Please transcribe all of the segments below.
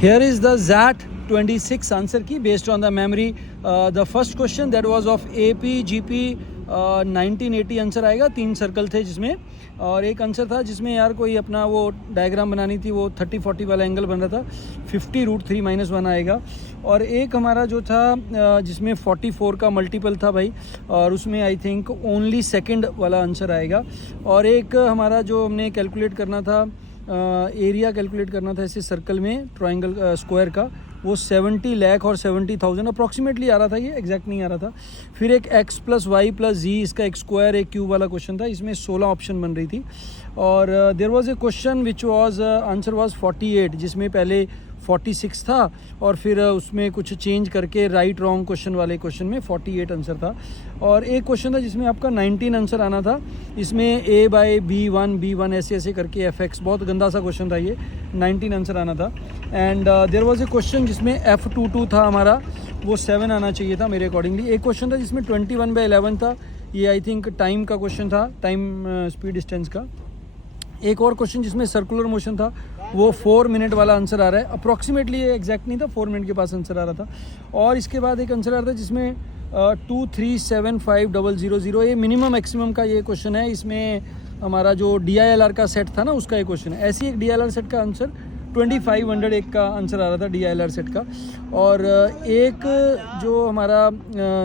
Here is the ZAT 26 answer की based on the memory. The first question that was of AP GP 1980 answer आएगा. 3 circle थे जिसमें, और एक answer था जिसमें यार कोई अपना वो डायग्राम बनानी थी, वो 30-40 वाला एंगल बन रहा था. 50√3-1 आएगा. और एक हमारा जो था जिसमें 44 का मल्टीपल था भाई, और उसमें आई थिंक ओनली सेकंड वाला आंसर आएगा. और एक हमारा जो हमने कैलकुलेट करना था, एरिया कैलकुलेट करना था ऐसे सर्कल में ट्रायंगल स्क्वायर का, वो 70 लाख और 70,000 अप्रॉक्सीमेटली आ रहा था, ये एग्जैक्ट नहीं आ रहा था. फिर एक x + y + z, इसका एक स्क्वायर एक क्यूब वाला क्वेश्चन था. इसमें 16 ऑप्शन बन रही थी. और there was a question which was answer was 48, जिसमें पहले 46 था और फिर उसमें कुछ चेंज करके राइट रॉन्ग क्वेश्चन वाले क्वेश्चन में 48 आंसर था. और एक क्वेश्चन था जिसमें आपका 19 आंसर आना था. इसमें A/B1 ऐसे करके FX, बहुत गंदा सा क्वेश्चन था ये. 19 आंसर आना था. And there was a question जिसमें F22 था हमारा, वो 7 आना चाहिए था मेरे अकॉर्डिंगली. एक क्वेश्चन था जिसमें 21/11 था, ये आई थिंक टाइम का क्वेश्चन था, टाइम स्पीड डिस्टेंस का. एक और क्वेश्चन जिसमें सर्कुलर मोशन था, वो 4 मिनट वाला आंसर आ रहा है. अप्रॉक्सीमेटली ये एग्जैक्ट नहीं था, 4 मिनट के पास आंसर आ रहा था. और इसके बाद एक आंसर आ रहा था जिसमें 2375000, ये मिनिमम मैक्सिमम का ये क्वेश्चन है. इसमें हमारा जो DILR का सेट था ना, उसका एक क्वेश्चन है. ऐसी एक DILR सेट का आंसर 2500 एक का आंसर आ रहा था DILR सेट का. और एक जो हमारा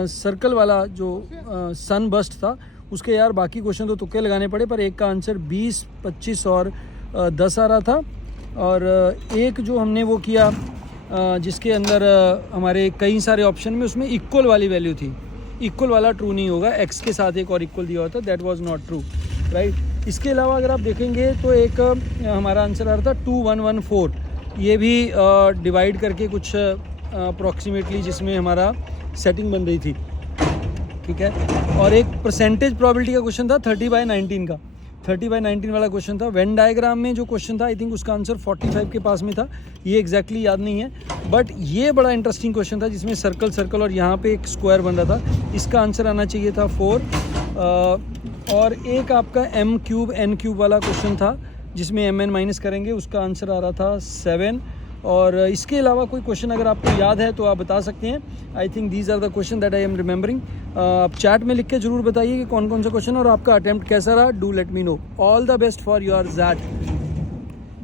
सर्कल वाला जो सन बस्ट था, उसके यार बाकी क्वेश्चन तो तुक्के लगाने पड़े, पर एक का आंसर 20, 25 और 10 आ रहा था. और एक जो हमने वो किया जिसके अंदर हमारे कई सारे ऑप्शन में उसमें इक्वल वाली वैल्यू थी. इक्वल वाला ट्रू नहीं होगा, x के साथ एक और इक्वल दिया होता, that was not true, right. इसके अलावा अगर आप देखेंगे तो एक हमारा आंसर आ रहा था 2114, ये भी डिवाइड करके कुछ अप्रॉक्सीमेटली जिसमें हमारा सेटिंग बन रही थी, ठीक है. और एक परसेंटेज प्रोबेबिलिटी का क्वेश्चन था 30/19 का. 30/19 वाला क्वेश्चन था. वेन डायग्राम में जो क्वेश्चन था, आई थिंक उसका आंसर 45 के पास में था, ये एग्जैक्टली याद नहीं है. बट ये बड़ा इंटरेस्टिंग क्वेश्चन था जिसमें सर्कल और यहाँ पे एक स्क्वायर बन रहा था. इसका आंसर आना चाहिए था 4. और एक आपका M³ N³ वाला क्वेश्चन था जिसमें MN माइनस करेंगे, उसका आंसर आ रहा था 7. और इसके अलावा कोई क्वेश्चन अगर आपको याद है तो आप बता सकते हैं. I think these are the question that I am remembering. आप चैट में लिख के जरूर बताइए कि कौन कौन सा क्वेश्चन और आपका अटेम्प्ट कैसा रहा. Do let me know. All the best for your ZAT.